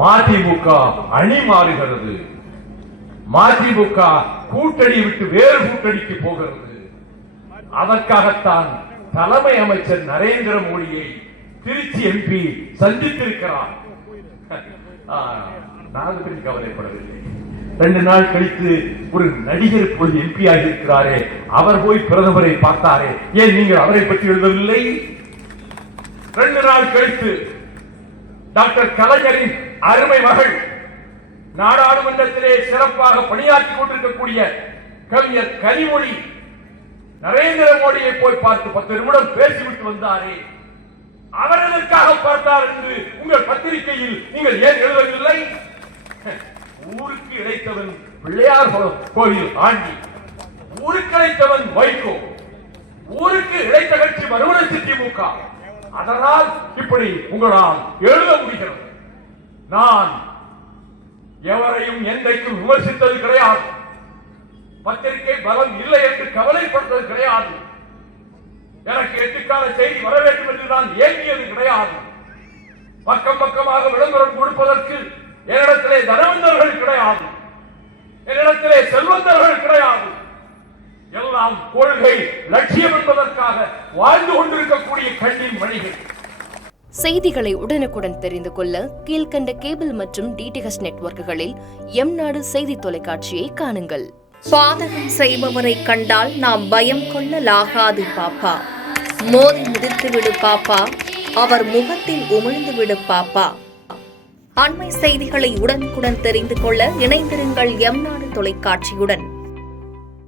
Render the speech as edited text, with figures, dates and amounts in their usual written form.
மதிமுக அணி மாறுகிறது. மதிமுக கூட்டணி விட்டு வேறு கூட்டணிக்கு போகிறது. அதற்காகத்தான் தலைமை அமைச்சர் நரேந்திர மோடியை திருச்சி எம்பி சந்தித்திருக்கிறார். நாங்கள் கவலைப்படவில்லை. 2 நாள் கழித்து ஒரு நடிகர் போய் எம்பி ஆகியிருக்கிறாரே, அவர் போய் பிரதமரை பார்த்தாரே, ஏன் நீங்கள் அவரை பற்றி எழுதவில்லை? 2 நாள் கழித்து டாக்டர் கலைஞரின் அருமை மகள் நாடாளுமன்றத்திலே சிறப்பாக பணியாற்றிக் கொண்டிருக்கக்கூடிய கவிஞர் கனிமொழி நரேந்திர மோடியை போய் பார்த்து 10 நிமிடம் பேசிவிட்டு வந்தாரே, அவர் எதற்காக பார்த்தார் என்று உங்கள் பத்திரிகையில் நீங்கள் ஏன் எழுதவில்லை? ஊருக்கு இழைத்தவன் பிள்ளையார் கோயில் ஆண்டி, ஊருக்கு இழைத்தவன் வைகோ, ஊருக்கு இழைத்த கட்சி மறுமலர்ச்சி திமுக. அதனால் இப்படி உங்களால் எழுத முடிகிறது. நான் எவரையும் என்றைக்கும் விமர்சித்தது கிடையாது. பத்திரிகை பலம் இல்லை என்று கவலைப்பட்டது கிடையாது. எனக்கு 8 கால செய்தி வர வேண்டும் என்று நான் ஏங்கியது கிடையாது. பக்கம் பக்கமாக விளம்பரம் கொடுப்பதற்கு என்னிடத்திலே தனவந்தர்கள் கிடையாது, என்னிடத்திலே செல்வந்தர்கள் கிடையாது. எல்லாம் கொள்கை லட்சியம் என்பதற்காக வாழ்ந்து கொண்டிருக்கக்கூடிய கண்ணின் மணிகள். செய்திகளை உடனுக்குடன் தெரிந்து கொள்ள கீழ்கண்ட கேபிள் மற்றும் டிடிஎச் நெட்வொர்க்குகளில் எம்நாடு செய்தி தொலைக்காட்சியை காணுங்கள். பாதகம் செய்பவரை கண்டால் நாம் பயம் கொள்ளலாகாது பாப்பா. மோதி மிதித்துவிடு பாப்பா, அவர் முகத்தில் உமிழ்ந்து விடு பாப்பா. அண்மை செய்திகளை உடனுக்குடன் தெரிந்து கொள்ள இணைந்திருங்கள் எம்நாடு தொலைக்காட்சியுடன்.